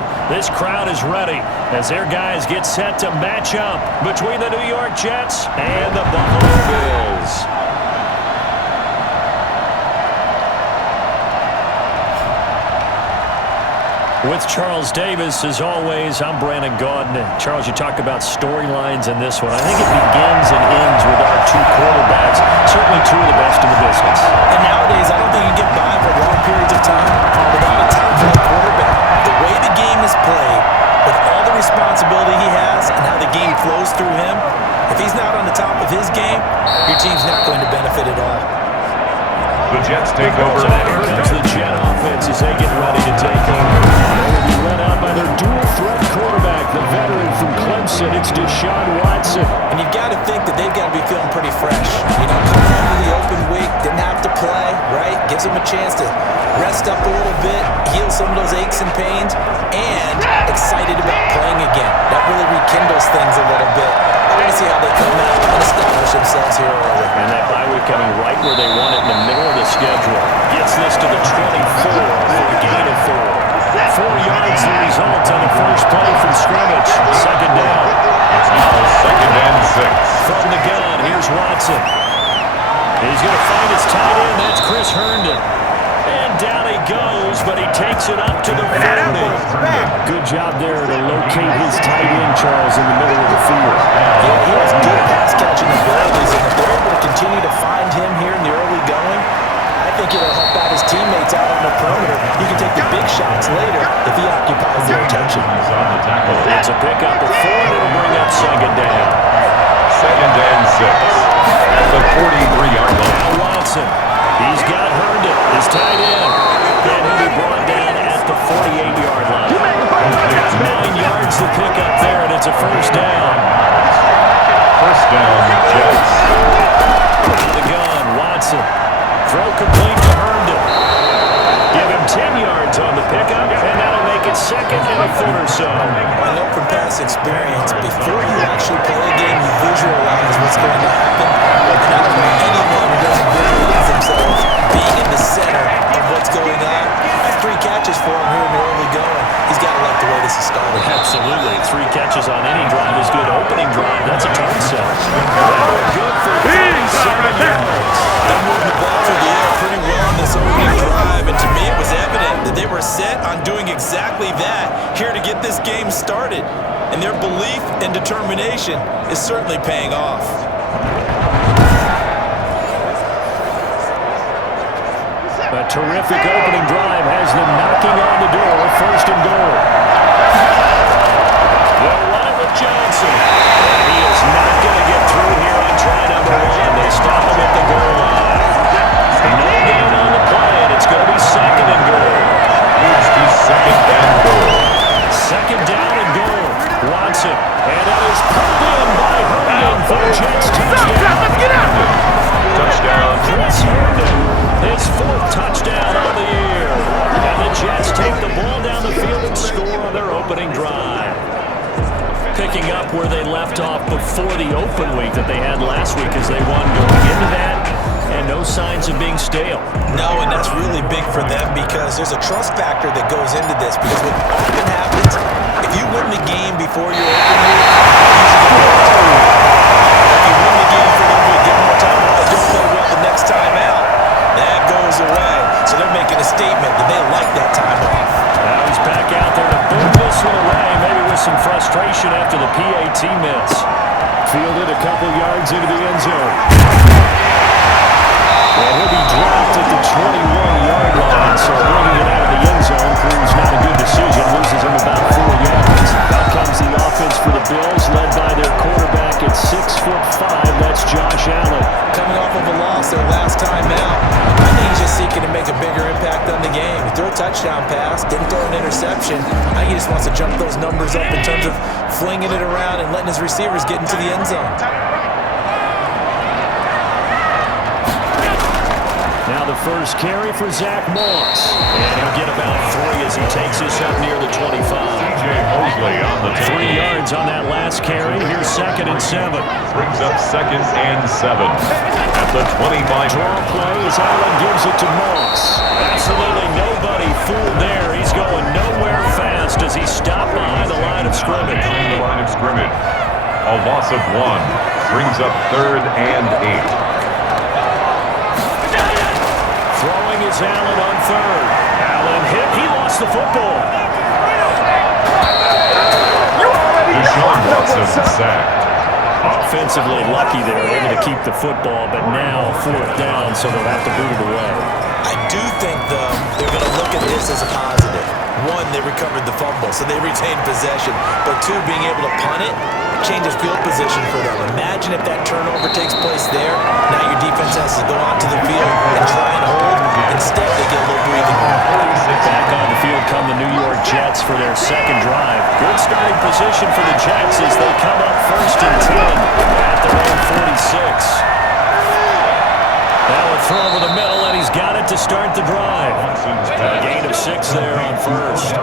it. This crowd is ready as their guys get set to match up between the New York Jets and the Buffalo Bills. With Charles Davis, as always, I'm Brandon Gaudin. Charles, you talk about storylines in this one. I think it begins and ends with our two quarterbacks, certainly two of the best in the business. And nowadays, I don't think you can get by for long periods of time without a top-flight quarterback. The way the game is played, with all the responsibility he has and how the game flows through him, if he's not on the top of his game, your team's not going to benefit at all. The Jets take over. So that hurts the Jet offense as they get ready to take over. They will be led out by their dual-threat quarterback, the veteran from Clemson. It's Deshaun Watson. And you've got to think that they've got to be feeling pretty fresh. You know, coming into the open week, didn't have to play, right? Gives them a chance to rest up a little bit, heal some of those aches and pains, and excited about playing again. That really rekindles things a little bit. I want to see how they come out and establish themselves here early. And that bye week coming right where they want it in the middle of the schedule. Gets this to the 24 for a gain of 4. 4 yards the result on the first play from scrimmage. Second down. It's now 2nd and 6. From the gun, here's Watson. He's going to find his tight end. That's Chris Herndon. And down he goes, but he takes it up to the 40. Good job there to locate his tight end, Charles, in the middle of the field. Yeah, he has good pass catching abilities, and if they're able to continue to find him here in the early going, I think it'll help out his teammates out on the perimeter. He can take the big shots later if he occupies their attention. It's a pickup of 4 that'll bring up second down. 2nd and 6 at the 43-yard line. Now Watson, he's got Herndon, his tight end, and he'll be brought down at the 48-yard line. 9 yards to pick up there, and it's a first down. First down, Jets. Out of the gun, Watson. Throw complete to Herndon. Give him 10 yards on the pickup, and that'll make it 2nd and a foot or so. I know from past experience, before you actually play a game, you visualize what's going to happen. And I don't know anyone who doesn't visualize themselves being in the center of what's going on. That's 3 catches for him here in the early going. He's got to like the way this is starting. Absolutely. 3 catches on any drive is good. Opening drive, that's a turn set. That good for 37 yards. They're moving the ball through the air pretty well on this opening drive, and to me it was evident that they were set on doing exactly that here to get this game started. And their belief and determination is certainly paying off. A terrific opening drive has them knocking on the door. 1st and goal. They'll run it with Johnson. And he is not going to get through here on try number 1. They stop him at the goal line. No gain on the play, and it's going to be 2nd and goal. Moves to 2nd and goal. 2nd down and goal. Watson. And that is pulled in by Herndon for the Jets touchdown. Let's get out. Touchdown. Chris Herndon. His 4th touchdown on the year. And the Jets take the ball down the field and score on their opening drive. Picking up where they left off before the open week that they had last week as they won going into that. And no signs of being stale. No, and that's really big for them because there's a trust factor that goes into this. Because what often happens, if you win the game before your open week, if you win the game for them, you get more time. If they don't play well the next time out, that goes away. So they're making a statement that they like that time off. Now he's back out there to boot this one away, maybe with some frustration after the PAT miss. Fielded a couple yards into the end zone. Well, he'll be dropped at the 21-yard line, so bringing it out of the end zone proves not a good decision. Loses him about 4 yards. Out comes the offense for the Bills, led by their quarterback at 6'5". That's Josh Allen. Coming off of a loss their last time out, I think he's just seeking to make a bigger impact on the game. He threw a touchdown pass, didn't throw an interception. I think he just wants to jump those numbers up in terms of flinging it around and letting his receivers get into the end zone. Now the first carry for Zach Moss. And he'll get about 3 as he takes this up near the 25. C.J. Mosley on the 3 yards on that last carry. Here's 2nd and 7. Brings up 2nd and 7 at the 25. Draw play as Allen gives it to Moss. Absolutely nobody fooled there. He's going nowhere fast as he A loss of 1 brings up 3rd and 8. Throwing is Allen on 3rd. Allen hit. He lost the football. Deshaun Watson sacked. Offensively lucky they were able to keep the football, but now 4th down, so they'll have to boot it away. I do think, though, they're going to look at this as a positive. 1, they recovered the fumble, so they retained possession. But 2, being able to punt it changes field position for them. Imagine if that turnover takes place there. Now your defense has to go onto the field and try and hold. Instead, they get a little breathing room. Back on the field come the New York Jets for their 2nd drive. Good starting position for the Jets as they come up 1st and 10 at their own 46. Now a throw over the middle, and he's got it to start the drive. A gain of 6 there on 1st. 6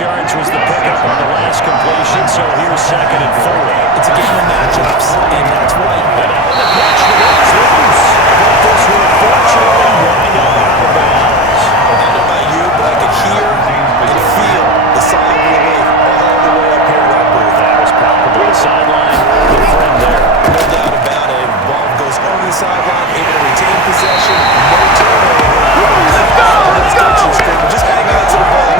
yards was the pickup on the last completion, so here's 2nd and 4. It's a game of matchups, and that's why. And on the pitch, it's loose. But this will unfortunately wind up out of bounds. I don't know about you, but I could hear and feel the sigh of relief all the way up here in that booth. That was probably a sideline with a friend there. No doubt about it. Ball goes over the sideline, able to retain possession, no turnover. Let's go! Let's go! Just hang on to the ball.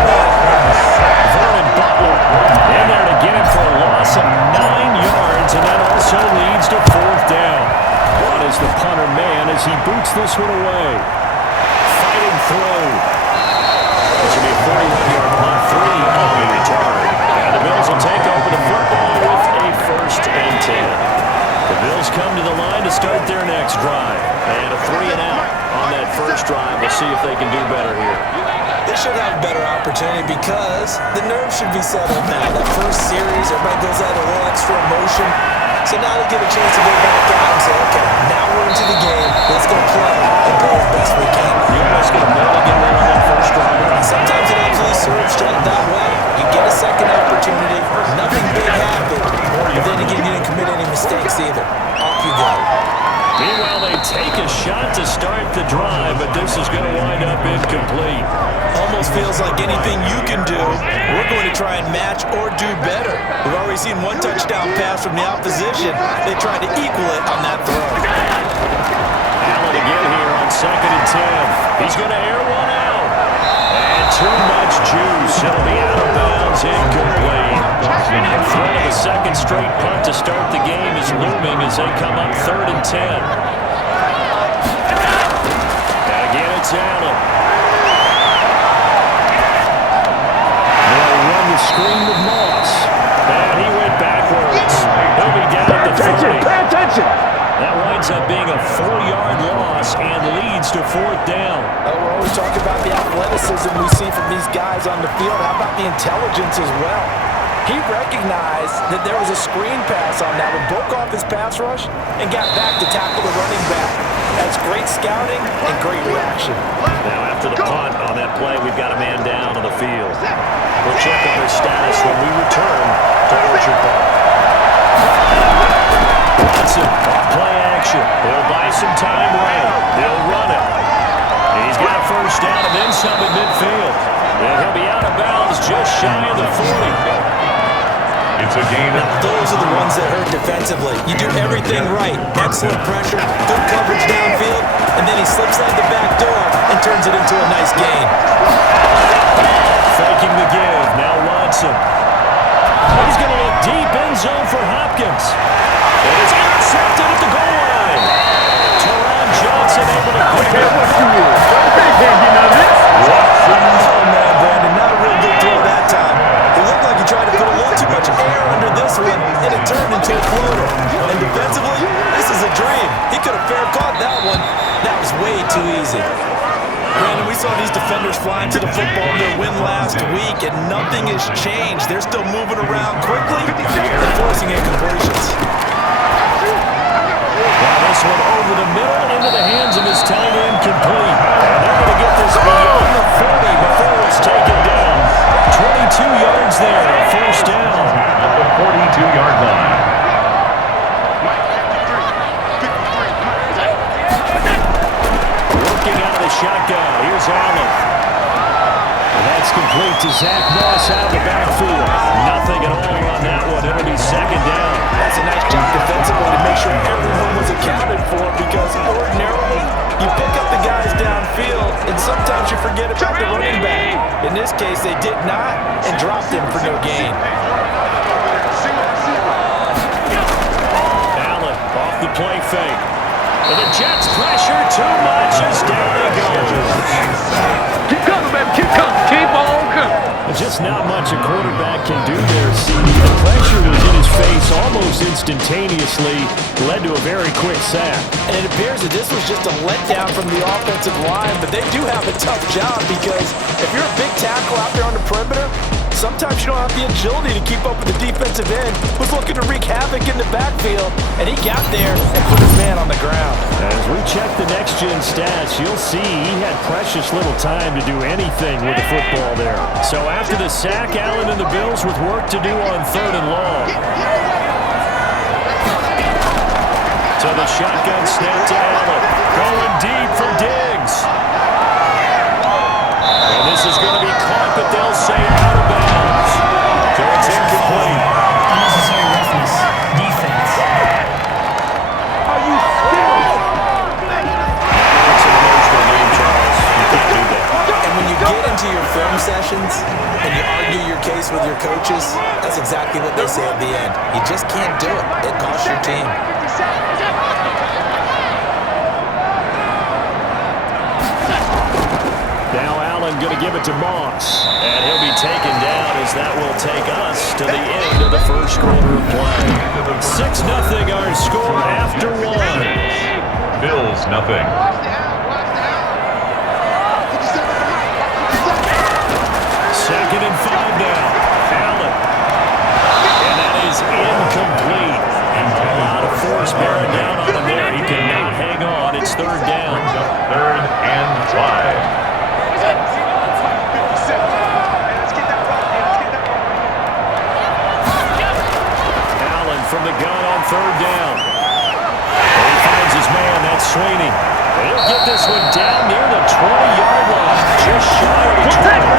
Vernon Butler in there to get him for a loss of 9 yards, and that also leads to 4th down. What is the punter man as he boots this one away? Fighting through. This will be a 41-yard punt, 3 on the return. And the Bills will take over the football with a 1st and 10. The Bills come to the line to start their next drive. And a 3 and out on that first drive. We'll see if they can do better here. They should have a better opportunity because the nerves should be settled now. That first series, everybody goes out a little extra emotion. So now they get a chance to go back out and say, okay, now we're into the game. Let's go play and play as best we can. You almost get a mulligan there on that first drive. Sometimes it absolutely serves just that way. You get a second opportunity. Nothing big happened. But then again, you didn't commit any mistakes either. Off you go. Meanwhile, they take a shot to start the drive, but this is going to wind up incomplete. Almost feels like anything you can do, we're going to try and match or do better. We've already seen 1 touchdown pass from the opposition. They tried to equal it on that throw. Allen again here on 2nd and 10. He's going to air one out. And too much juice. It'll be out of bounds, incomplete. The threat of a 2nd straight punt to start the game is looming as they come up 3rd and 10. And again, it's Allen. They'll run the screen with Moss. And he went backwards. He'll be down at the 30. Pay attention! That winds up being a 4-yard loss and leads to 4th down. We're always talking about the athleticism we see from these guys on the field. How about the intelligence as well? He recognized that there was a screen pass on that one, broke off his pass rush, and got back to tackle the running back. That's great scouting and great reaction. Now after the punt on that play, we've got a man down on the field. We'll check on his status when we return to Orchard Park. Watson, play action. He'll buy some time running. He'll run it. He's got a 1st down and then some at midfield. And he'll be out of bounds just shy of the 40. It's a gain of Now, those are the ones that hurt defensively. You do everything right. Excellent pressure, good coverage downfield, and then he slips out the back door and turns it into a nice gain. Faking the give. Now Watson. He's going to look deep end zone for Hopkins. It is intercepted at the goal line. Teron Johnson able to pick it up. Oh, man, Brandon, not a real good throw that time. It looked like he tried to put a little too much air under this one, and it turned into a floater. And defensively, this is a dream. He could have fair caught that one. That was way too easy. Brandon, we saw these defenders flying to the football in their win last week, and nothing has changed. They're still moving around quickly and forcing incompletions. Now this one over the middle into the hands of his tight end, complete. And they're going to get this beyond the 40 before it's taken down. 22 yards there, 1st down. at the 42-yard line. Working out of the shotgun. Here's Allen. And that's complete to Zach Moss out of the backfield. Nothing at all on that one. It'll be second down. That's a nice job defensively to make sure everyone was accounted for, because ordinarily you pick up the guys downfield and sometimes you forget about the running back. In this case, they did not and dropped him for no gain. Allen off the play fake. And the Jets pressure too much as down he goes. Keep coming, baby. Keep coming. Keep on coming. Just not much a quarterback can do there, CD. The pressure was in his face almost instantaneously, led to a very quick sack. And it appears that this was just a letdown from the offensive line, but they do have a tough job, because if you're a big tackle out there on the perimeter, sometimes you don't have the agility to keep up with the defensive end who's looking to wreak havoc in the backfield, and he got there and put his man on the ground. As we check the next-gen stats, you'll see he had precious little time to do anything with the football there. So after the sack, Allen and the Bills with work to do on 3rd and long. To the shotgun snap to Allen. Going deep for Diggs. And this is going to be caught, but they'll say out of bounds. So it's incomplete. Unnecessary roughness. Defense. Are you serious? It's an emotional game, Charles. You can't do that. And when you get into your film sessions and you argue your case with your coaches, that's exactly what they say at the end. You just can't do it. It costs your team. Now Allen going to give it to Moss. And he'll be taken down as that will take us to the end of the first quarter of play. 6-0 our score after one. Bills nothing. Second and 5 now. Allen. And that is incomplete. A lot of force bearing down on him there. He cannot hang on. It's 3rd down. 3rd and 5. Allen from the gun on 3rd down. And he finds his man. That's Sweeney. And he'll get this one down near the 20-yard line. Just shy of the 20.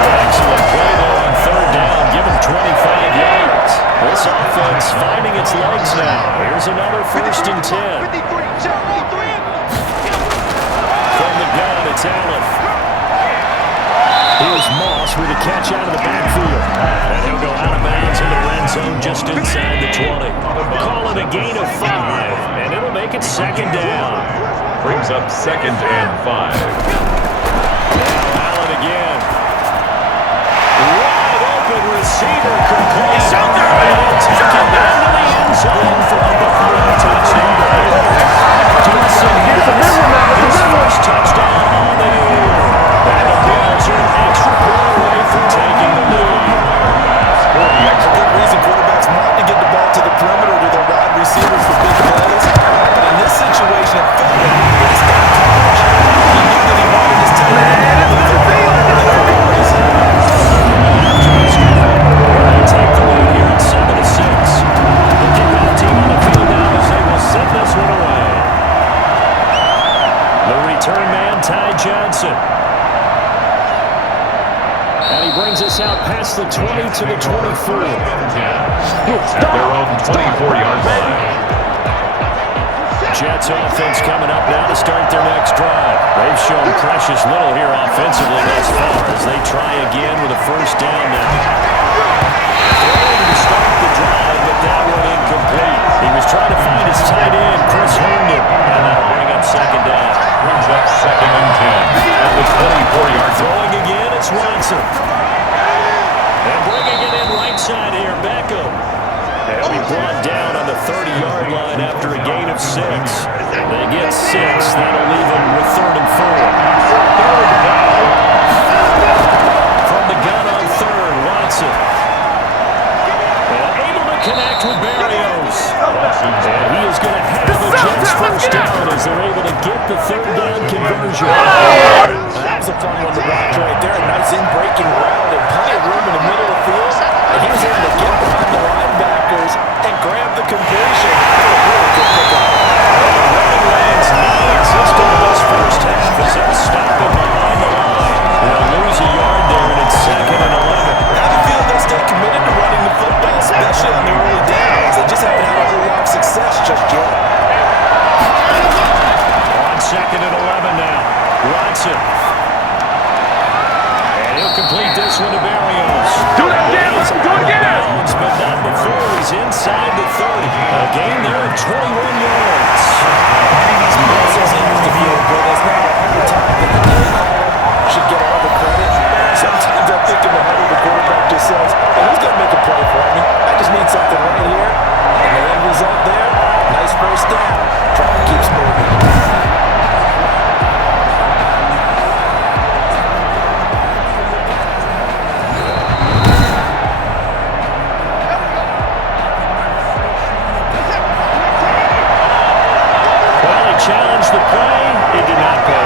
Excellent play there on 3rd down. Give him 25 yards. This offense finding its legs now. Here's another 1st and 10. From the gun, it's Allen. Here's Moss with a catch out of the backfield. And he'll go out of bounds in the red zone just inside the 20. Call it a gain of 5, and it'll make it 2nd down. Brings up 2nd and 5. Now Allen again. Wide open receiver complete. He's out there, man. Taken into the end zone for a Buffalo touchdown. Johnson has his first touchdown on the year. And the Bills are an extra point away from taking the lead. That's a good reason quarterbacks want to get the ball to the perimeter to their wide receivers for big plays. But in this situation, it felt like he got coverage. He knew that he wanted his tight end to have the football for a reason. They take the lead here at 7-6. The kickoff team on the field now as they will send this one away. The return man, Ty Johnson. And he brings us out past the 20 to the 24. At their own 24-yard line. Jets offense coming up now to start their next drive. They've shown precious little here offensively thus far as they try again with a 1st down now. Throwing to start the drive, but that one incomplete. He was trying to find his tight end, Chris Herndon, and that'll bring up 2nd down. Brings up 2nd and 10 at the 24-yard line. Throwing again, it's Watson. And bringing it in right side here, Beckham. They'll be brought down on the 30-yard line after a gain of 6. They get 6. That'll leave them with 3rd and 4. 3rd down. From the gun on 3rd, Watson. And able to connect with Berrios. And he is going to have the Jets 1st down as they're able to get the 3rd down conversion. That was a fun one to watch right there. A nice in-breaking route and plenty of room in the middle of the field. And he was able to get behind the linebackers and grab the completion. Really good pickup. Running lanes non-existent in this 1st half as they'll stop him behind the line. one to Barrios. Do that again. Do it again. Bounds, but not before he's inside the 30. A gain there of 21 yards. That's not all the time that the play caller should get all the credit. Sometimes I think in the huddle, the quarterback just says, hey, who's going to make a play for me? I just need something right here. And the end result there, nice first down. Traffic keeps moving. Well, he challenged the play. It did not go.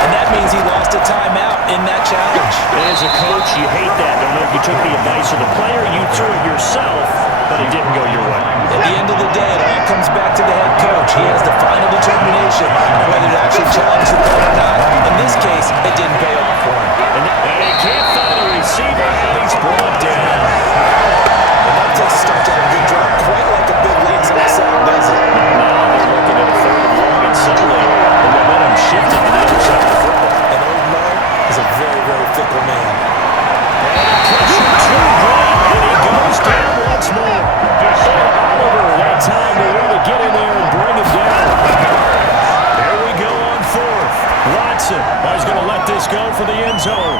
And that means he lost a timeout in that challenge. As a coach, you hate that. Don't know if you took the advice of the player, you threw it yourself, but it didn't go your way. At the end of the day, it all comes back to the head coach. He has the final determination on whether to actually challenge the play or not. In this case, it didn't pay off for him. And he can't find a receiver, and he's brought down. And that takes a start to have a good drop, quite like a big lead to the side, does it? Now they're looking at a third and long, and suddenly the momentum shifted to the other side of the football. And old Mo is a very, very fickle man. Pressure too great, and he goes down once more. Oliver, that time to really get in there and bring him down. There we go on fourth. Watson is going to let this go for the end zone.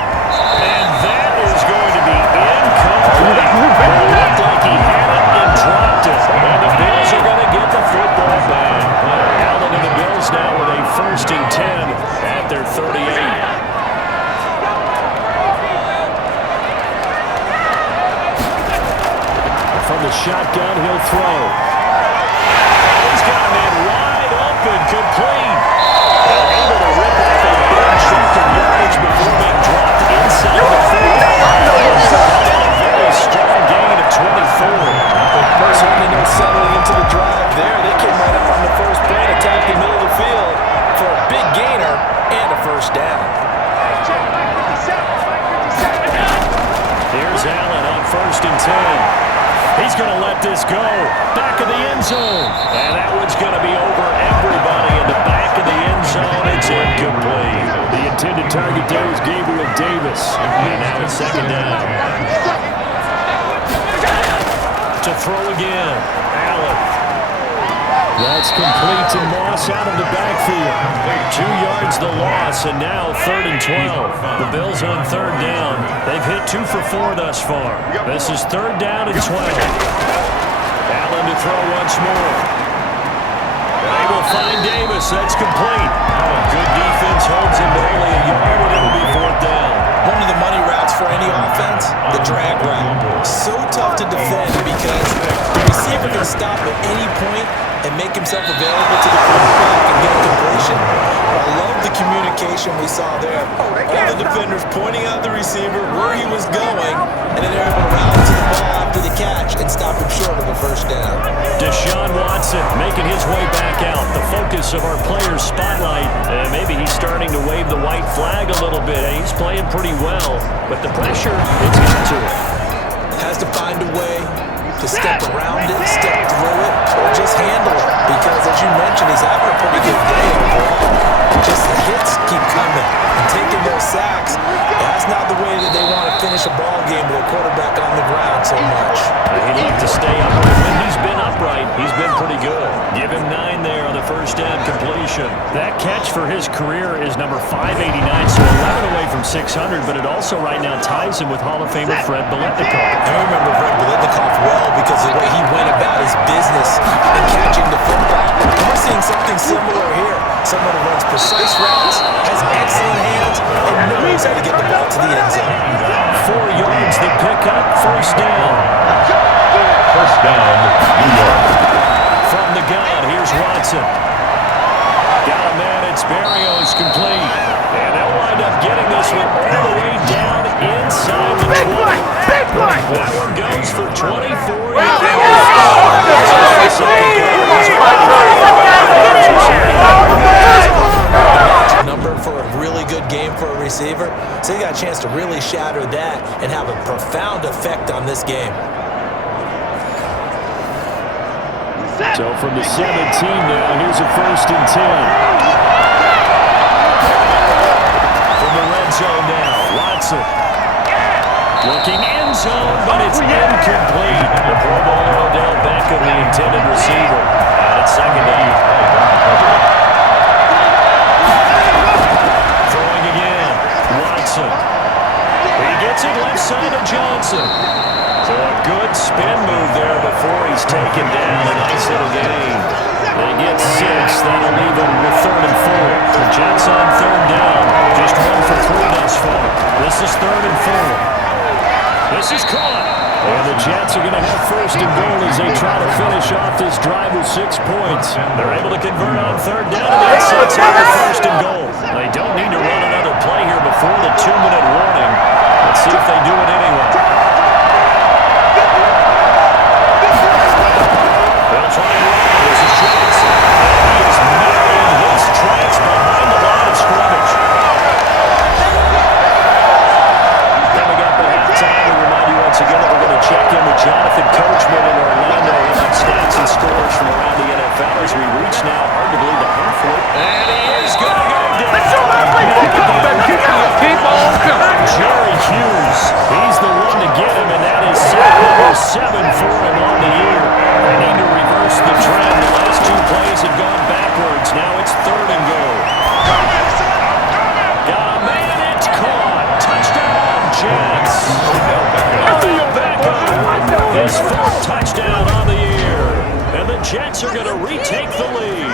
And that is going to be incomplete. It looked like he had it and dropped it. And the Bills are going to get the football back. Allen and the Bills now with a 1st and 10 at their 38. From the shotgun, he'll throw. He's got a man wide open, complete. Able to rip off a big chunk of yardage before being dropped inside the 40. A very strong gain of 24. Certainly no settling into the drive there. They came right up on the first play and attacked the middle of the field for a big gainer and a first down. Here's Allen on 1st and 10. He's going to let this go. Back of the end zone. And that one's going to be over everybody in the back of the end zone. It's incomplete. The intended target there was Gabriel Davis. And now it's 2nd down. To throw again. Allen. That's complete to Moss out of the backfield. 2 yards the loss, and now 3rd and 12. The Bills on 3rd down. They've hit 2 for 4 thus far. This is 3rd down and 12. Allen to throw once more. They will find Davis. That's complete. Good defense holds him barely a yard, and it'll be 4th down. One of the money routes for any offense, the drag route. So tough to defend because the receiver can stop at any point and make himself available to the quarterback and get a completion. I love the communication we saw there. All the defenders pointing out the receiver where he was going, and then they're able to rally to the ball after the catch and stop him short of a first down. Deshaun Watson making his way back out. The focus of our players' spotlight. Maybe he's starting to wave the white flag a little bit. He's playing pretty well, but the pressure, it's got to it. Has to find a way to step around it, step through it, or just handle it. Because, as you mentioned, he's having a pretty good day overall. Just the hits keep coming and taking those sacks. That's not the way that they want to finish a ball game with a quarterback on the ground so much. He'd like to stay upright. When he's been upright, he's been pretty good. Give him 9 there on the first down completion. That catch for his career is number 589, so 11 away from 600, but it also right now ties him with Hall of Famer Fred Biletnikoff. I remember Fred Biletnikoff well because of the way he went about his business in catching the football. And we're seeing something similar here. Someone who runs precise routes, has excellent hands, and knows how to get the ball to the end zone. 4 yards the pickup, first down. First down, New York. From the gun, here's Watson. Got a man, it's Barrios complete. And they'll wind up getting this one all the way down inside the 20. Big play! That one goes for 24 Number for a really good game for a receiver. So you got a chance to really shatter that and have a profound effect on this game. So from the 17 now, here's a 1st and 10. From the red zone now, Watson. Looking end zone, but it's incomplete. The Pro Bowler Odell Beckham, the intended receiver. Out at second down. Throwing again. Watson. He gets it left side to Johnson. So a good spin move there before he's taken down. A nice little gain. They get 6. That'll leave them with 3rd and 4. The Jets on 3rd down. Just 1 for 3 thus far. This is 3rd and 4. This is caught. And the Jets are going to have 1st and goal as they try to finish off this drive with 6 points. They're able to convert on 3rd down, and that sets up the 1st and goal. They don't need to run another play here before the 2-minute warning. Let's see if they do it anyway. They'll try and run. This is Johnson. He is marrying his tracks behind the line of scrimmage. Coming up at halftime, we remind you once again that we're going to check in with Jonathan Coachman in Orlando on stats and scores from around the NFL as we reach now, hard to believe, the halfway. And he is going to go down. Keep on coming. Jerry Hughes, he's the one to get him, and that is sack number 7 for him on the year. They need to reverse the trend. The last 2 plays had gone backwards. Now it's 3rd and goal. Got a man, it's caught. Touchdown, Jets. Odell Beckham, his 4th touchdown on the year. And the Jets are going to retake the lead.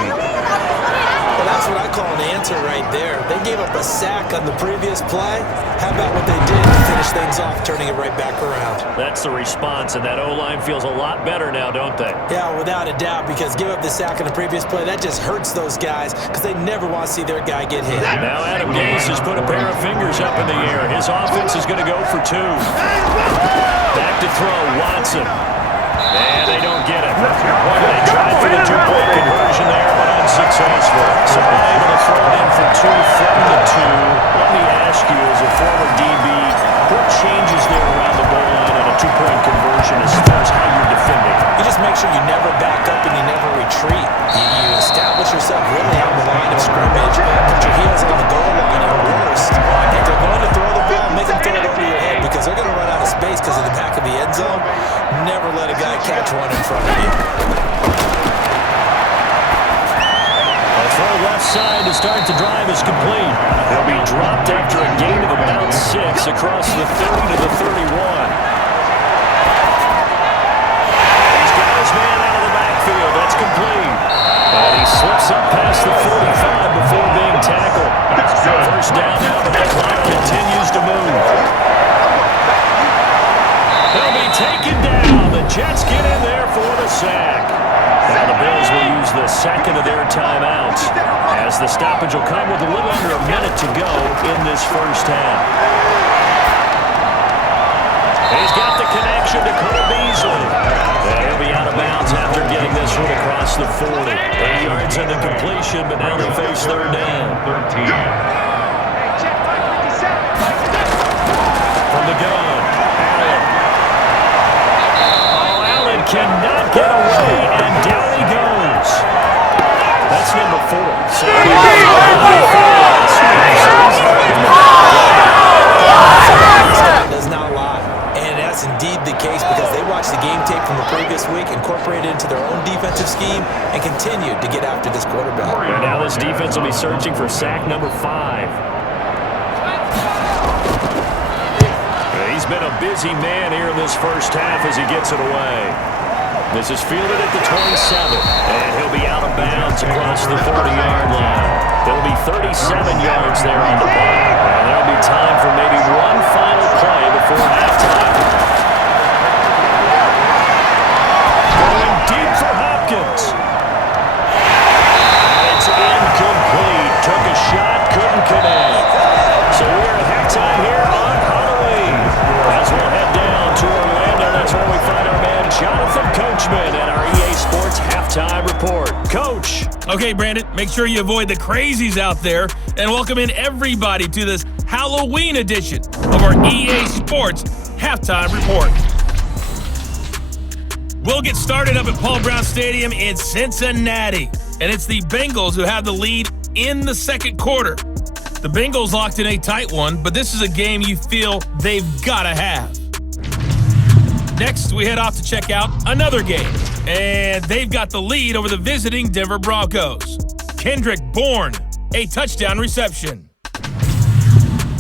Well, that's what I call an answer right there. They gave up a sack on the previous play. How about what they did to finish things off, turning it right back around? That's the response, and that O-line feels a lot better now, don't they? Yeah, without a doubt, because give up the sack on the previous play, that just hurts those guys because they never want to see their guy get hit. Now Adam Gase has put a pair of fingers up in the air. His offense is going to go for 2. Back to throw, Watson. And they don't get it. They tried for the 2-point conversion there, but unsuccessful. So able to throw it in for 2 from the 2. Let me ask you, as a former DB, what changes there around the goal line on a 2-point conversion as far as how you're defending? You just make sure you never back up and you never retreat. You establish yourself really on the line of scrimmage, put your heels on the goal line at worst. If they're going to throw the ball, make them throw it over your head because they're going to run out of space because of the back of the end zone. Never let a guy catch one in front of you. A throw left side to start the drive is complete. He'll be dropped after a gain of about 6 across the 30 to the 31. He's got his man out of the backfield. That's complete. And he slips up past the 45 before being tackled. 1st down now, but the clock continues to move. They'll be taken down. The Jets get in there for the sack. Now the Bills will use the second of their timeouts as the stoppage will come with a little under a minute to go in this 1st half. He's got the connection to Cole Beasley. And he'll be out of bounds after getting this one across the 40. 30 yards in the completion, but now they face 3rd down. 13. From the gun. Cannot get away, and down he goes. That's number 4. Does not lie. And that's indeed the case because they watched the game tape from the previous week, incorporated it into their own defensive scheme, and continued to get after this quarterback. And now this defense will be searching for sack number 5. He's been a busy man here in this 1st half as he gets it away. This is fielded at the 27, and he'll be out of bounds across the 40-yard line. There'll be 37 yards there on the ball, and there'll be time for maybe one final play before halftime. Going deep for Hopkins. It's incomplete. Took a shot, couldn't connect. So we're at halftime here on Halloween. As we'll head down to Orlando, that's where we find our man Jonathan Coachman at our EA Sports Halftime Report. Coach. Okay, Brandon, make sure you avoid the crazies out there and welcome in everybody to this Halloween edition of our EA Sports Halftime Report. We'll get started up at Paul Brown Stadium in Cincinnati, and it's the Bengals who have the lead in the 2nd quarter. The Bengals locked in a tight one, but this is a game you feel they've got to have. Next, we head off to check out another game, and they've got the lead over the visiting Denver Broncos. Kendrick Bourne, a touchdown reception.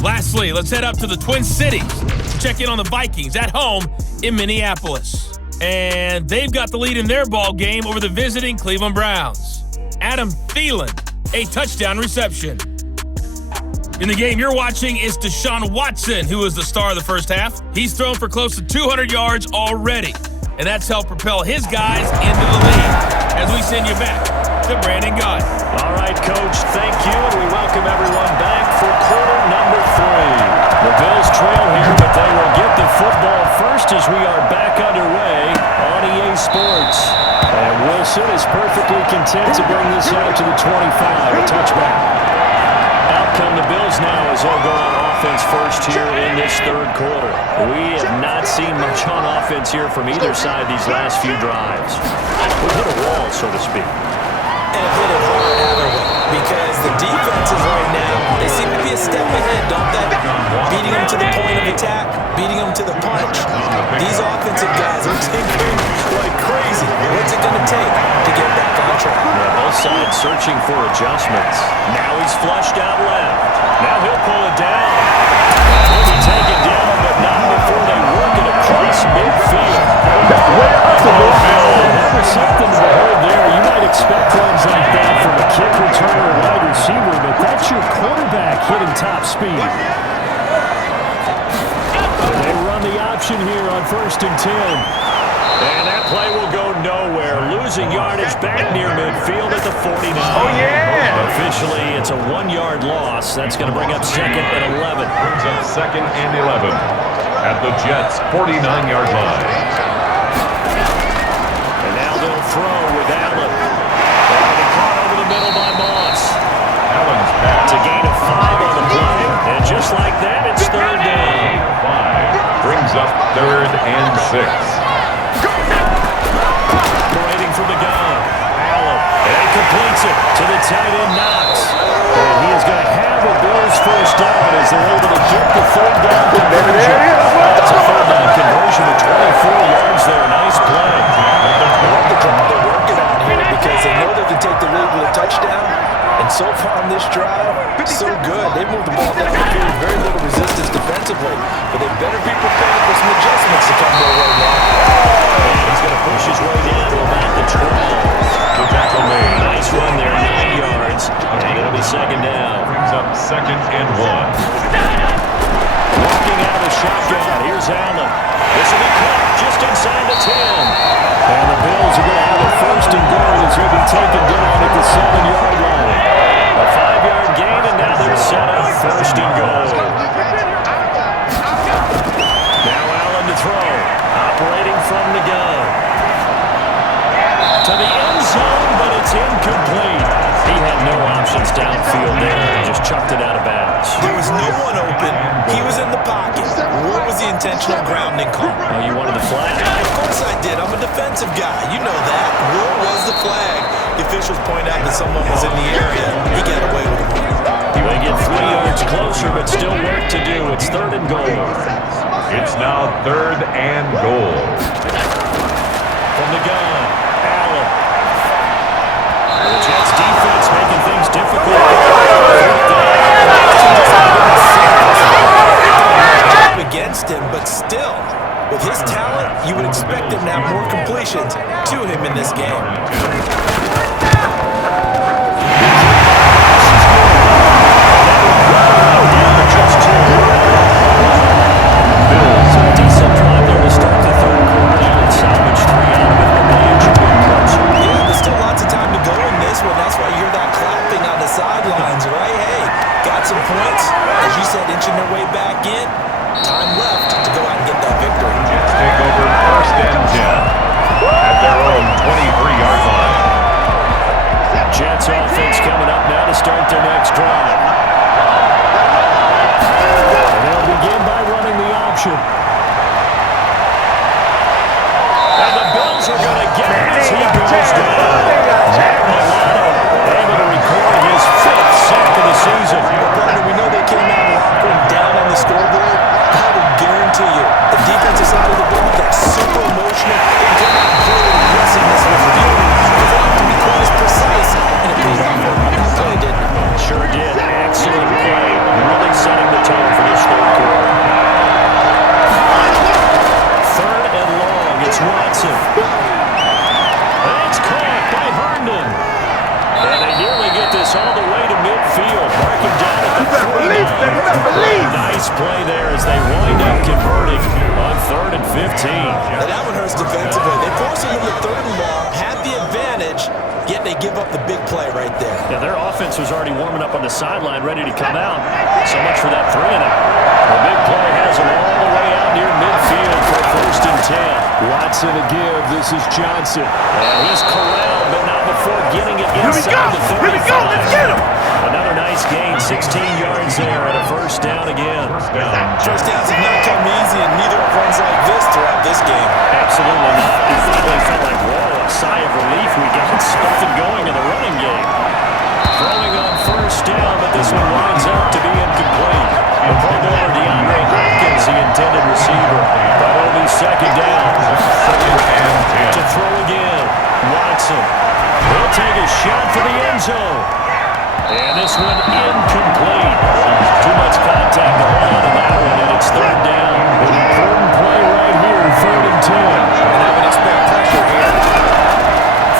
Lastly, let's head up to the Twin Cities to check in on the Vikings at home in Minneapolis. And they've got the lead in their ball game over the visiting Cleveland Browns. Adam Thielen, a touchdown reception. In the game you're watching is Deshaun Watson, who is the star of the first half. He's thrown for close to 200 yards already, and that's helped propel his guys into the lead. As we send you back to Brandon Gott. All right, Coach, thank you, and we welcome everyone back for quarter number 3. The Bills trail here, but they will get the football first as we are back underway on EA Sports. And Wilson is perfectly content to bring this out to the 25, a touchback. Out come the Bills now as they'll go on offense first here in this third quarter. We have not seen much on offense here from either side these last few drives. We hit a wall, so to speak. And hit it hard, haven't we? Because the defenses right now, they seem to be a step ahead, don't they? Beating them to the point of attack, beating them to the punch. These offensive guys are tinkering like crazy. What's it going to take to get back on track? Yeah, both sides searching for adjustments. Now he's flushed out left. Now he'll pull it down. He'll be taken down, but not before they work it across midfield. There's something to behold there. You might expect runs like that from a kick returner or wide receiver, but that's your quarterback hitting top speed. And they run the option here on 1st and 10. And that play will go nowhere. Losing yardage back near midfield at the 49. Oh, yeah! Officially, it's a 1-yard loss. That's going to bring up 2nd and 11. Brings up 2nd and 11 at the Jets' 49-yard line. And now they'll throw with Allen. And caught over the middle by Moss. Allen's pass. It's a gain of 5 on the play. And just like that, it's 3rd down. 5 brings up 3rd and 6. Operating from the gun. Allen. And completes it to the tight end Knox. And he is going to have a Bills first down as they're able to get the 3rd down conversion. That's a 3rd down conversion of 24 yards there. Nice play. I love the drive they're working on here because they know they can take the lead with a touchdown. And so far on this drive, so good. They moved the ball down the field, very little resistance defensively. But they better be prepared for some adjustments to come their way now. And he's going to push his way down to about the 12. The tackle made. Nice run there, 9 yards. And it'll be 2nd down. Brings up 2nd and 1. Walking out of the shotgun. Here's Allen. This will be caught just inside the 10. And the Bills are going to have a 1st and goal as he'll be taken down at the 7-yard line. A 5-yard gain, and now they're set up 1st and goal. Now Allen to throw. Operating from the gun. To the end zone, but it's incomplete. He had no options downfield there and just chucked it out of bounds. There was no one open. He was in the pocket. What was the intentional grounding call? Oh, you wanted the flag? Of course I did. I'm a defensive guy. You know that. What was the flag? The officials point out that someone was in the area. He got away with it. They get 3 yards closer, but still work to do. It's 3rd and goal. It's now 3rd and goal. From the gun, Allen. The Jets defense making things difficult. Against him, but still, with his talent, you would expect him to have more completions to him in this game. Decent drive there to start the 3rd quarter. They would salvage 3 out of it, but they injured him closer. Yeah, there's still lots of time to go in this one. That's why you hear that clapping on the sidelines, right? Hey, got some points. As you said, inching their way back in. Time left to go out and get that victory. Jets take over 1st and 10 at their own 23-yard line. Jets offense coming up now to start their next drive. And they'll begin by running the option. And the Bills are going to get it as he goes down. Able to record his 5th sack of the season. Partner, we know they came out of the locker room down on the scoreboard. I will guarantee you, the defensive side of the ball got super emotional and did not play with aggressiveness with feeling. Because they have to be quite as precise, and it paid off for them on that play, didn't it? Sure did. Excellent play. Really setting the tone for this third quarter. Third and long. It's Watson. And it's caught by Herndon. And they nearly get this all the way to midfield. Mark him down at the 49. Nice play there as they wind up converting on 3rd and 15. And that one hurts defensively. They force him into 3rd and long, had the advantage, yet they give up the big play right there. Yeah, their offense was already warming up on the sideline, ready to come out. So much for that 3 and out. The big play has them all the way out near midfield for 1st and 10. Watson to give. This is Johnson. And he's corralled, but not before getting it inside the 35. Here we go. Let's get him. Another nice gain, 16 yards there, and a 1st down again. First downs have not come easy, and neither have runs like this throughout this game. Absolutely not. It finally felt like, whoa, a sigh of relief. We got something going in the running game. Throwing on 1st down, but this one winds up to be incomplete. The Pro Bowler DeAndre Hopkins, the intended receiver. But it'll be 2nd down. To throw again. Watson. He'll take a shot for the end zone. And this one incomplete. Too much contact to hold on to that one, and it's 3rd down. An important play right here, 3rd and 10. And I would expect pressure here.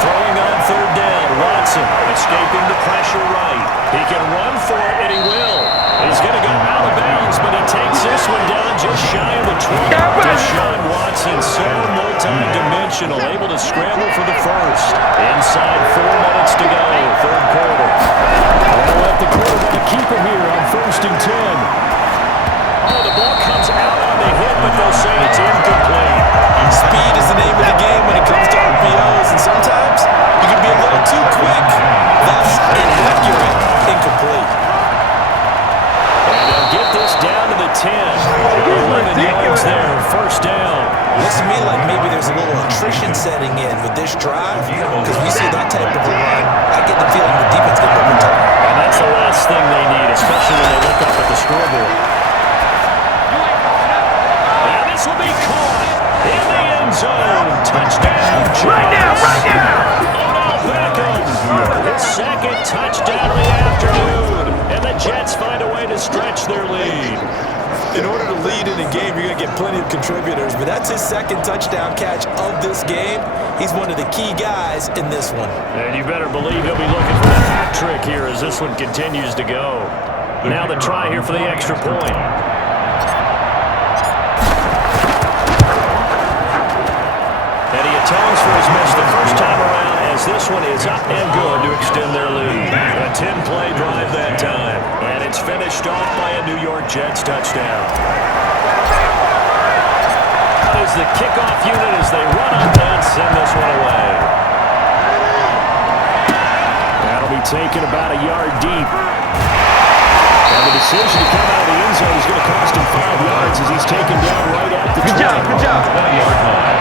Throwing on 3rd down. Watson escaping the pressure right. He can run for it, and he will. He's going to go out of bounds, but he takes this one down just shy of the 20. Deshaun Watson, so multi-dimensional, able to scramble for the 1st. Inside 4 minutes to go, 3rd quarter. They'll let the quarterback keep it here on 1st and 10. Oh, the ball comes out on the hit, but they'll say it's incomplete. Speed is the name of the game when it comes to RPOs, and sometimes you can be a little too quick, thus inaccurate, incomplete. And they'll get this down to the 10. 11 yards there, 1st down. Looks to me like maybe there's a little attrition setting in with this drive, because we see that type of a run. I get the feeling the defense gets over time. And that's the last thing they need, especially when they look up at the scoreboard. And this will be caught in the end zone. Touchdown, Giants. Right now. Odell Beckham. His 2nd touchdown of the afternoon. And the Jets find a way to stretch their lead. In order to lead in a game, you're going to get plenty of contributors, but that's his 2nd touchdown catch of this game. He's one of the key guys in this one. And you better believe he'll be looking for the hat trick here as this one continues to go. Now the try here for the extra point. And he atones for his miss the first time around as this one is up and good to extend their lead. A 10-play drive that time. And it's finished off by a New York Jets touchdown. Is the kickoff unit as they run up and send this one away. That'll be taken about a yard deep. And the decision to come out of the end zone is going to cost him 5 yards as he's taken down right at the 20. Good job. 20-yard line.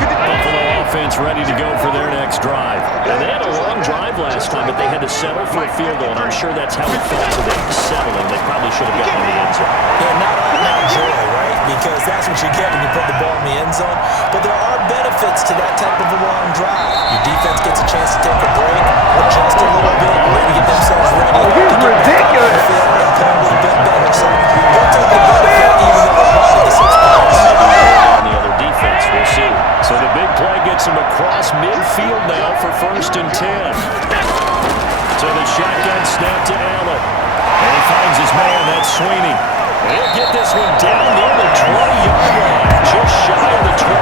Buffalo offense ready to go for their next drive. And they had a long drive last time, but they had to settle for a field goal, and I'm sure that's how it felt to them, settling. They probably should have gotten in the end zone. Yeah, not joy, right? Because that's what you get when you put the ball in the end zone. But there are benefits to that type of a long drive. Your defense gets a chance to take a break, adjust a little bit, maybe get themselves ready to get back on the field and play a little bit better. So they'll take the benefit even though they're lost the 6 points. On the other defense, we'll see. So the big play gets him across midfield now for 1st and 10. So the shotgun snap to Allen. And he finds his man, that's Sweeney. He'll get this one down near the 20-yard line, just shy of the 20.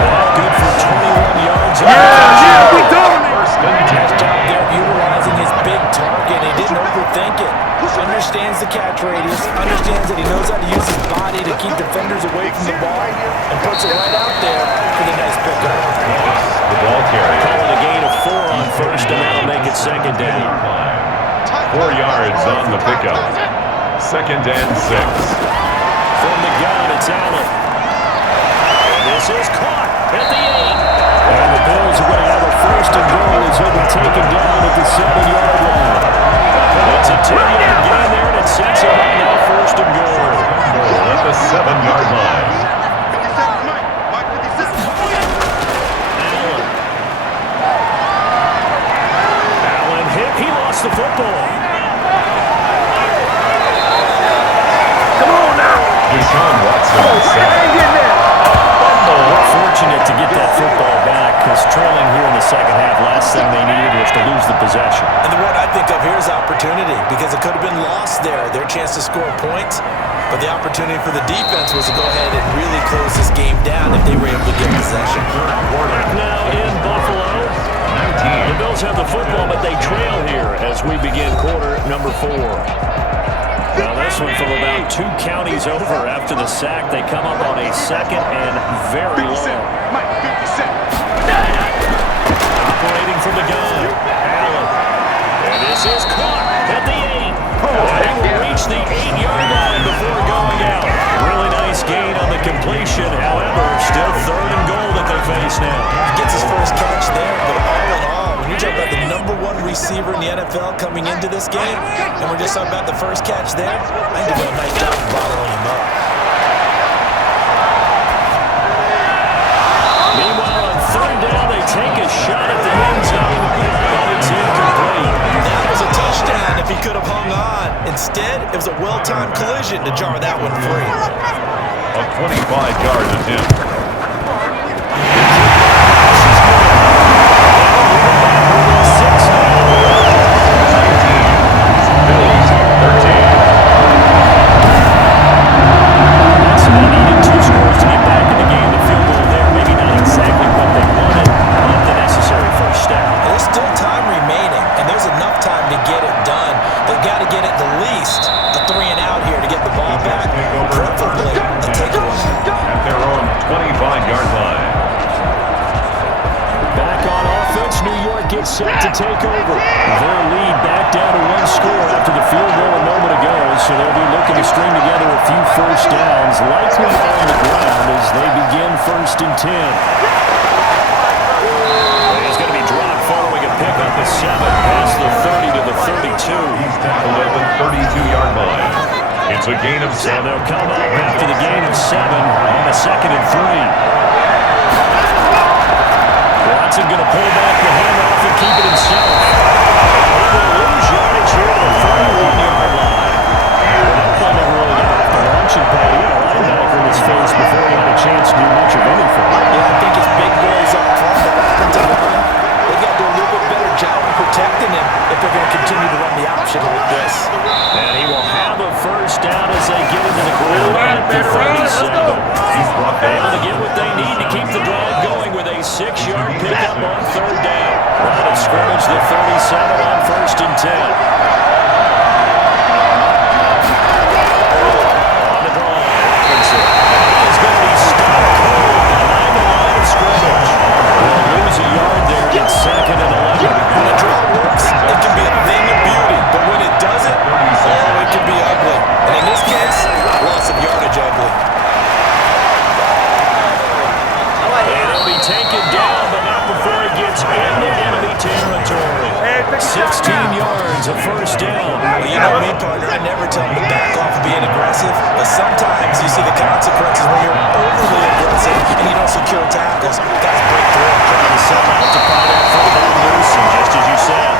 And good for 21 yards. Yeah, we dominate. Nice job there utilizing his big target. He didn't overthink it. Understands the catch radius, understands that he knows how to use his body to keep defenders away from the ball, and puts it right out there for the nice pickup. The ball carrier. Calling a gain of 4 on 1st, and that'll make it 2nd down. 4 yards on the pickup. 2nd and 6. From the gun, it's Allen. And this is caught at the 8. And the Bills are going to have a 1st and goal as he'll be taken down at the 7-yard line. sets him up now, first and goal. At the 7-yard line. Allen hit. He lost the football. Come on now. Deshaun Watson sacked. Fortunate to get that football back because trailing here in the second half, last thing they needed was to lose the possession. And the word I think of here is opportunity because it could have been lost there, their chance to score points. But the opportunity for the defense was to go ahead and really close this game down if they were able to get possession. Back now in Buffalo. The Bills have the football, but they trail here as we begin quarter number 4. Now this one from about 2 counties over after the sack. They come up on a second and very long. Operating from the gun, Allen. And this is caught at the 8. They will reach the 8-yard line before going out. Really nice gain on the completion. However, still third and goal that they face now. He gets his first catch there, but all in all, when you talk about the #1 receiver in the NFL coming into this game, and we're just talking about the first catch there, I think they did a nice job of bottling him up. Meanwhile, on third down, they take a shot at the end zone, but it's incomplete. That was a touchdown if he could have hung on. Instead, it was a well-timed collision to jar that one free. A 25-yard attempt. Set to take over. Their lead back down to 1 score after the field goal a moment ago, so they'll be looking to string together a few first downs, likely on the ground as they begin 1st and 10. He's going to be dropped following a pickup of 7 past the 30 to the 32. He's tackled at the 32-yard line. It's a gain of 7. So they'll come up after the gain of 7 on a 2nd and 3. Watson going to pull back the handoff and keep it himself. He will lose yardage here at the 31-yard line. That play never really got off the launching pad. He had a linebacker in his face before he had a chance to do much of anything. Yeah, I think his big boys up front, the offensive line, they got to do a little bit better job of protecting him if they're going to continue to run the option like this. And he will have a first down as they get into the ground at the 37. Able to get what they need to keep the drive going with a 6-yard pickup on third down. Line of scrimmage, the 37 on 1st and 10. On the draw, Robinson. He's going to be stopped cold behind the line of scrimmage. They'll lose a yard there at 2nd and 11. When the draw works, it can be a thing of beauty, but when it doesn't, oh, it can be ugly. And in this case, loss of yardage ugly. Taken down, but not before he gets into enemy territory. 16 yards, a first down. Well, you know me, partner, I never tell him to back off of being aggressive, but sometimes you see the consequences when you're overly aggressive and you don't secure tackles. Guys break through. Trying to set out to pry that football loose, and just as you said,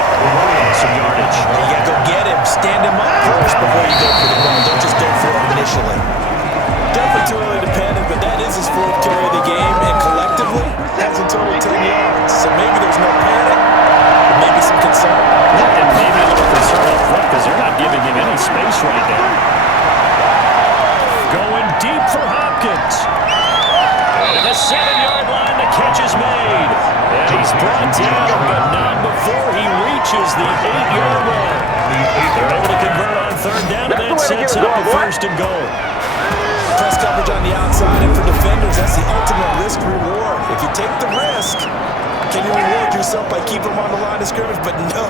some yardage. You got to go get him. Stand him up first before you go for the ball. Don't just go for it initially. Definitely too early to panic, but that is his 4th carry of the game, and collectively, that's a total 10 yards. So maybe there's no panic, but maybe some concern. And maybe a little concern up front because they're not giving him any space right now. Going deep for Hopkins. And the 7-yard line, the catch is made. And he's brought down, but not before he reaches the 8-yard line. They're able to convert on third down, and that sets up a 1st and goal. Press coverage on the outside, and for defenders, that's the ultimate risk-reward. If you take the risk, can you reward yourself by keeping them on the line of scrimmage? But no,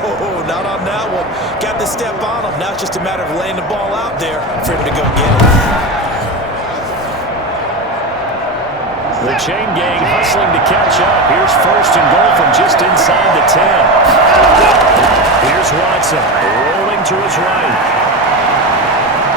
not on that one. Got the step on him. Now it's just a matter of laying the ball out there for him to go get it. The chain gang hustling to catch up. Here's 1st and goal from just inside the 10. Here's Watson rolling to his right.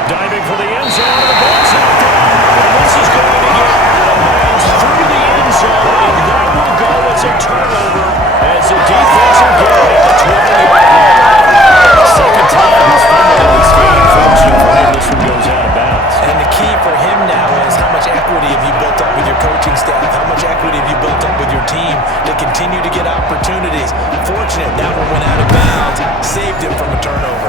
Diving for the end zone, and the ball's knocked down. And this is going to get out of bounds through the end zone, and that will go as a turnover as the defense will get it at the 20-yard line. Second time he's fumbled in this game. Fortunately for him, this one goes out of bounds. And the key for him now is how much equity have you built up with your coaching staff? How much equity have you built up with your team to continue to get opportunities? Fortunate that one went out of bounds, saved him from a turnover.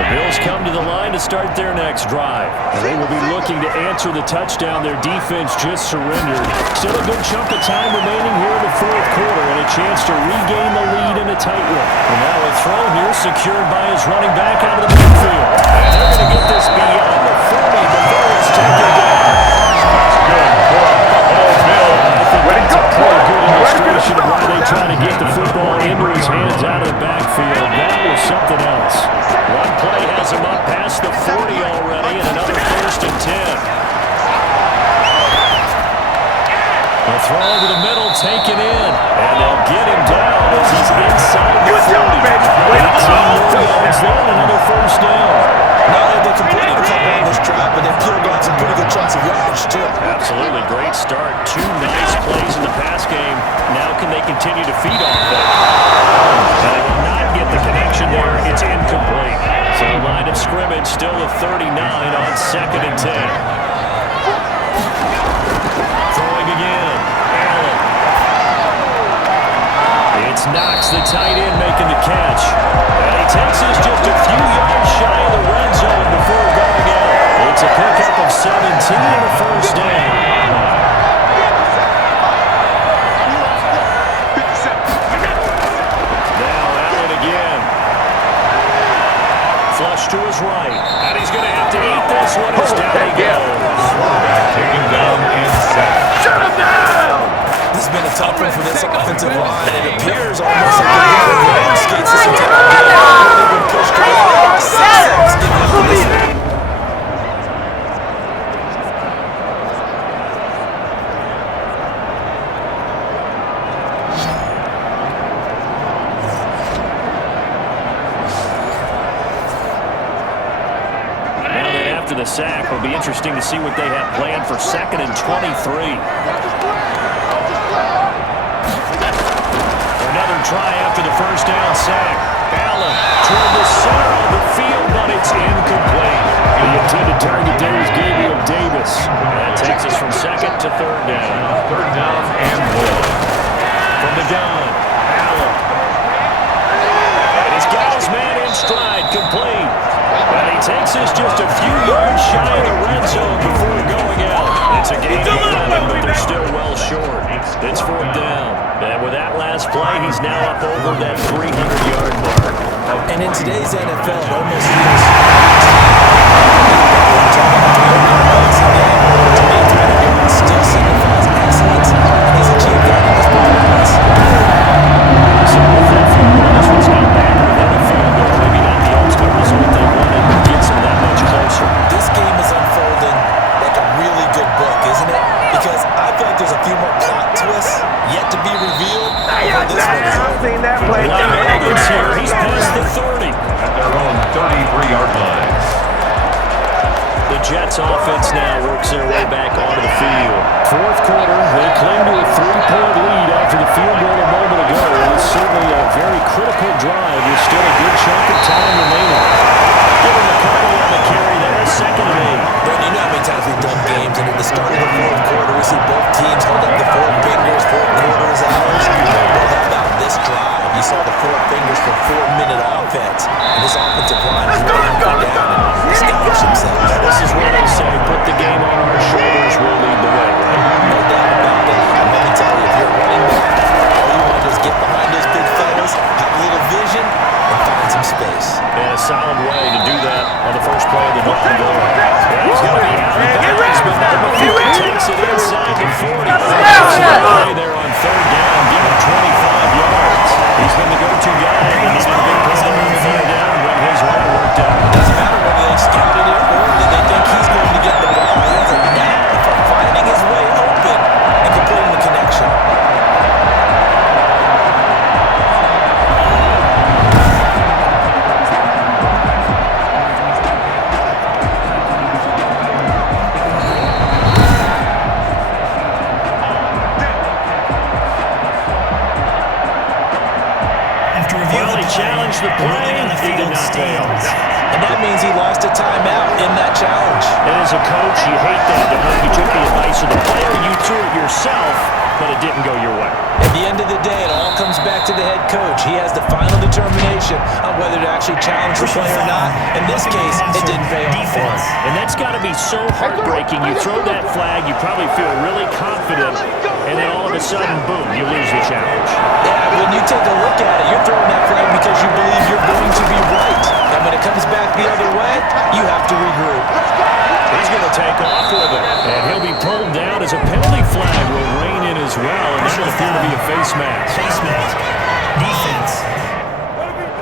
The Bills come to the line to start their next drive. And they will be looking to answer the touchdown their defense just surrendered. Still a good chunk of time remaining here in the fourth quarter and a chance to regain the lead in a tight one. And now a throw here secured by his running back out of the backfield. And they're going to get this beyond the 40 before it's taken down. Illustration of why they try to get the football into his hands out of the backfield. That was something else. One play has him up past the 40 already, and another 1st and 10. A throw over the middle, taken in, and they'll get him down as he's inside the 40. 18 more yards there, and another 1st down. Not only they completed a couple on this drive, but they peeled off some pretty good chunks of yardage, too. Absolutely great start. 2 nice plays in the pass game. Now can they continue to feed off that? They will not get the connection there. It's incomplete. So the line of scrimmage still a 39 on 2nd and 10. Throwing again. Allen. It's Knox, the tight end, making the catch. And he takes us just a few yards shy of the red zone before going out. It's a pickup of 17 and a 1st down. Flush to his right, and he's going to have to eat this one as down he goes. Taken down and sacked. Shut him down! This has been a tough one for this offensive line. It appears almost like the landscapes this entire game. They've been pushed around. 6 sacks given up in this one. The sack will be interesting to see what they have planned for 2nd and 23. Another try after the 1st down sack. Allen toward the center of the field, but it's incomplete. The intended target there is Gabriel Davis. That takes us from 2nd to 3rd down. 3rd down and 1. From the gun, Allen. And he's got his man in stride, complete. And he takes us just a few yards shy of the red zone before going out. It's a game but they're still well short. It's 4th down. And with that last play, he's now up over that 300-yard mark. And in today's NFL, it almost feels still signifies excellence, and he's achieved that in his performance. So with that field goal, this one's not bad within a field goal. Maybe not the ultimate result they wanted, but gets them that much closer. This game is unfolding like a really good book, isn't it? Because I feel like there's a few more plot twists yet to be revealed. This one is over. I've seen that play. Evans here. He's past the 30. At their own 33-yard line. The Jets offense now works their way back onto the field. 4th quarter, they cling to a 3-point lead after the field goal a moment ago. It's certainly a very critical drive with still a good chunk of time remaining. Giving the Cardinal on the carry there, 2nd and 8. But you know how many times we've done games, and at the start of the 4th quarter, we see both teams hold up the 4 fingers, 4 quarters, hours. Well, how about this drive? You saw the 4 fingers for 4-minute offense, and this offensive line is really hunkered down and establish themselves. This is where they say, put the game on our shoulders, we'll lead the way, right? No as a coach, you hate that. You took the advice of the player, you threw it yourself, but it didn't go your way. At the end of the day, it all comes back to the head coach. He has the final determination on whether to actually challenge the player or not. In this case, it didn't pay off for him. And that's got to be so heartbreaking. You throw that flag, you probably feel really confident, and then all of a sudden, boom, you lose the challenge. Yeah, when you take a look at it, you're throwing that flag because you believe you're going to be right. And when it comes back the other way, you have to regroup. He's going to take off with it, and he'll be pulled down as a penalty flag will rein in as well, and this will appear to be a face mask. Face mask. Defense.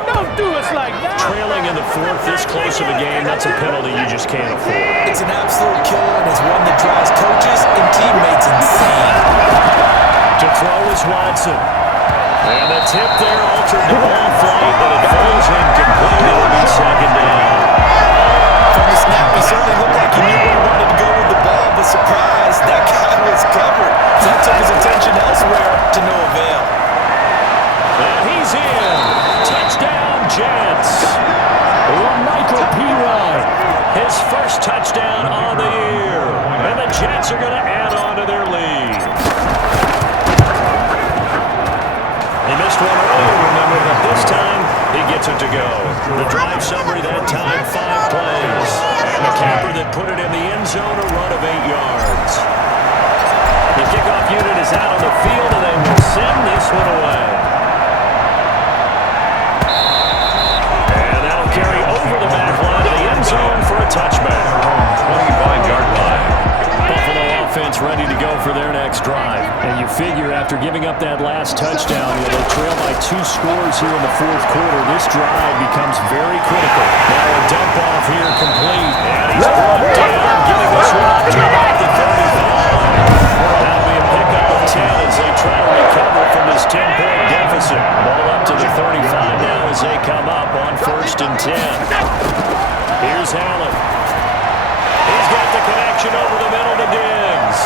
Don't do us like that. Trailing in the fourth, this close of a game, that's a penalty you just can't afford. It's an absolute killer and is one that drives coaches and teammates insane. To throw is Watson. And the tip there altered the ball flight, but it falls incomplete. It'll be second down. From the snap, he certainly looked like he knew where he wanted to go with the ball, but surprise, that guy was covered. So that took his attention elsewhere to no avail. And he's in. Touchdown, Jets. Michael Pirine. His first touchdown on the year. And the Jets are going to add on to their lead. They missed one earlier, remember, but this time he gets it to go. The drive summary that time, 5 plays. And the capper that put it in the end zone, a run of 8 yards. The kickoff unit is out on the field, and they will send this one away. And that'll carry over the back line to the end zone for a touchback. 25-yard line. Buffalo offense ready to go for their next drive. And you figure after giving up that last touchdown, they'll trail by 2 scores here in the fourth quarter. This drive becomes very critical. Now a dump off here complete. And he's brought down, getting this one up to about the 35. That'll be a pickup of 10 as they try to recover from this 10-point deficit. Ball up to the 35 now as they come up on 1st and 10. Here's Allen. He's got the connection over the middle to Diggs.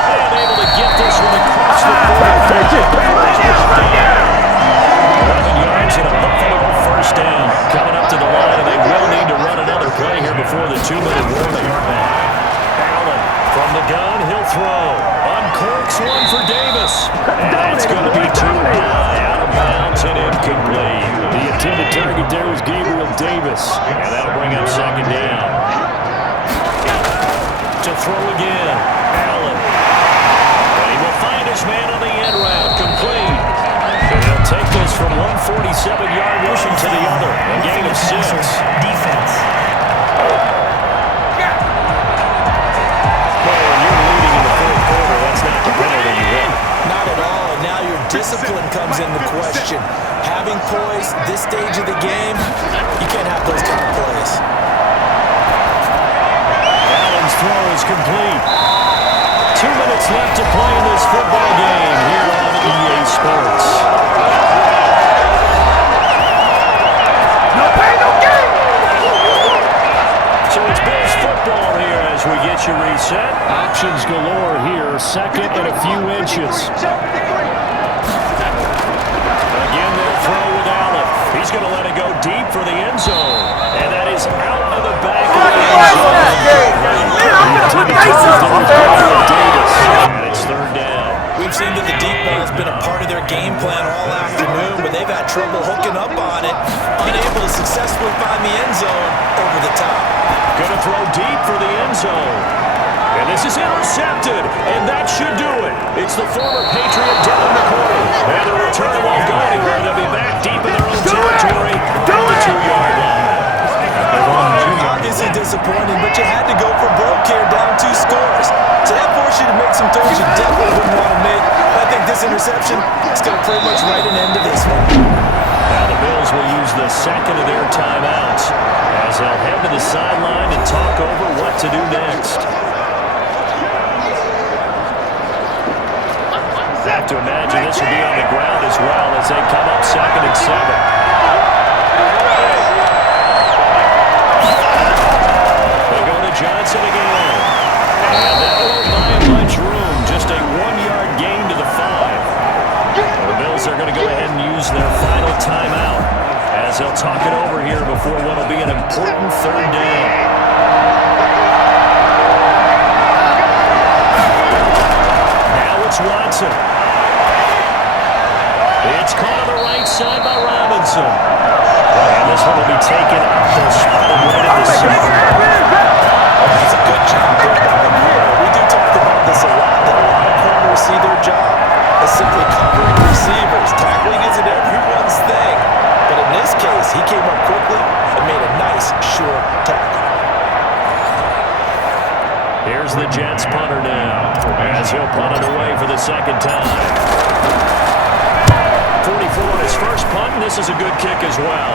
And able to get this one across the 11 yards and a Buffalo first down. Coming up to the line, and they will need to run another play here before the 2-minute warning. Allen from the gun, he'll throw. Uncorks one for Davis. And that's going to be too high. Out of bounds and incomplete. The intended target there was Gabriel Davis. And that'll bring up second down. To throw again, Allen. And he will find his man on the end route, complete. And he'll take this from 147-yard rushing to the other, a gain of 6. Defense. Well, when you're leading in the fourth quarter, that's not the penalty you want. Not at all, and now your discipline comes into question. Having poise this stage of the game, you can't have those kind of plays. Throw is complete. 2 minutes left to play in this football game here on EA Sports. No pain, no gain. So it's Bills football here as we get you reset. Options galore here. Second and a few inches. Again, they'll throw with Allen. He's going to let it go deep for the end zone. And that is out of the back of the end zone. And it's third down. We've seen that the deep ball has been a part of their game plan all afternoon, but they've had trouble hooking up on it, unable to successfully find the end zone over the top. Going to throw deep for the end zone. And this is intercepted, and that should do it. It's the former Patriot down the corner. And the return won't go anywhere. They'll be back deep in their own territory at the 2-yard line. Obviously disappointing, but you had to go for broke here, down 2 scores. So that forced you to make some throws you definitely wouldn't want to make. I think this interception is going to pretty much write an end to this one. Now the Bills will use the second of their timeouts as they'll head to the sideline and talk over what to do next. I have to imagine this will be on the ground as well as they come up 2nd and 7. Johnson again. And that won't buy him much room. Just a 1-yard gain to the 5. The Bills are going to go ahead and use their final timeout as they'll talk it over here before what will be an important third down. Wants him. And this one will be taken up and spotted right at the center. That's a good job there by the corner. We do talk about this a lot, that a lot of corners see their job as simply covering receivers. Tackling isn't everyone's thing. But in this case, he came up quickly and made a nice, sure tackle. Here's the Jets punter now, as he'll punt it away for the second time. 44 on his first punt, and this is a good kick as well.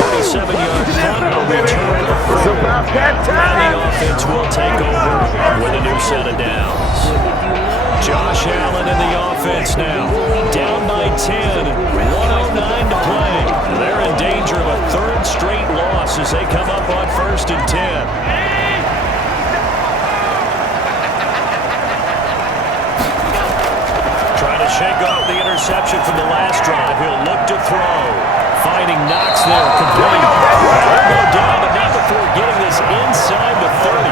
37-yard punt on return. And the offense will take over with a new set of downs. Josh Allen in the offense now. Down by 10. 1:09 to play. They're in danger of a third straight loss as they come up on 1st and 10. Trying to shake off the interception from the last drive. He'll look to throw. Finding Knox there. Complete. Elbow down, but not before getting this inside the 30.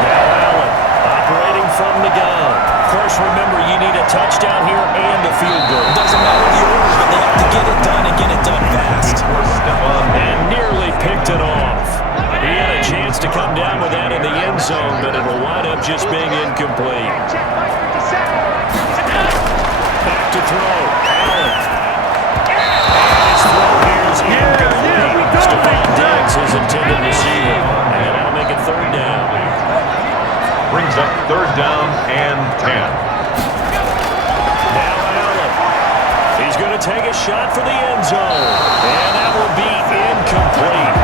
Now Allen operating from the gun. Of course, remember, you need a touchdown here and a field goal. Doesn't matter the order, but they have to get it done and get it done fast. And nearly picked it off. He had a chance to come down with that in the end zone, but it'll wind up just being incomplete. Back to throw. Allen. And his throw here is incomplete. Stephon Diggs, his intended receiver. And that'll make it third down. Brings up 3rd down and 10. Now Allen. He's going to take a shot for the end zone. And that will be incomplete.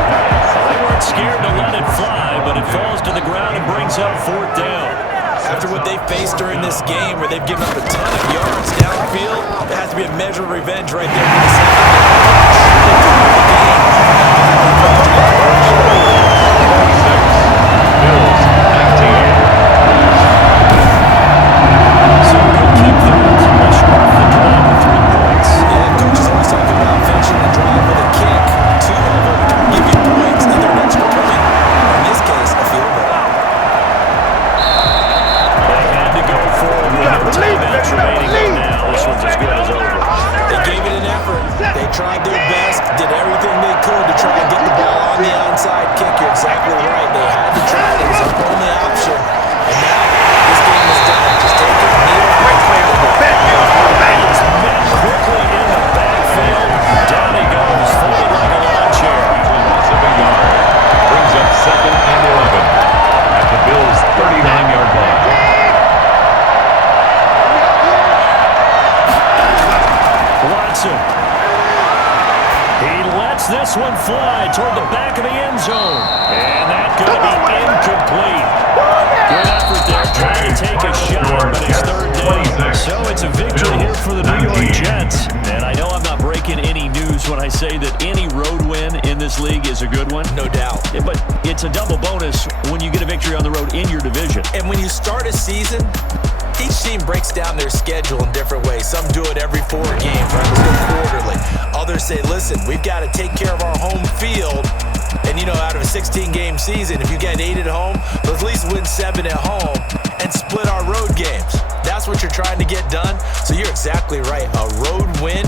They weren't scared to let it fly, but it falls to the ground and brings up 4th down. After what they faced during this game, where they've given up a ton of yards downfield, there has to be a measure of revenge right there for the So they'll keep them to push off the drive with 3 points. Yeah, coaches always talk about finishing the drive with a kick. 2 of them give you points, and they're an extra point. In this case, a field goal. They had to go forward with no timeouts remaining now. This one's as good as over. They gave it an effort. They tried their best, did everything they could to try and get the ball on the onside kick. You're exactly right. They had to try it. It was their only option. And now, this game is done. Just take it, kneel, and play the ball. He's met quickly in the backfield. Down he goes, folded like a lawn chair. Loss of a yard. Brings up 2nd and 11 at the Bills' 39-yard line. Watson. He lets this one fly toward the back of the end zone. And that's going to be incomplete. Good effort there, trying to take a shot, but it's 3rd down. So it's a victory here for the New York Jets. And I know I'm not breaking any news when I say that any road win in this league is a good one. No doubt. Yeah, but it's a double bonus when you get a victory on the road in your division. And when you start a season, each team breaks down their schedule in different ways. Some do it every 4 games, right? Let's go quarterly. Others say, listen, we've got to take care of our home field. And, you know, out of a 16-game season, if you get 8 at home, let's at least win 7 at home and split our road games. That's what you're trying to get done. So you're exactly right. A road win,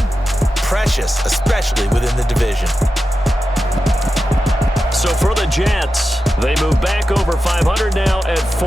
precious, especially within the division. So for the Jets, they move back over 500 now at 4.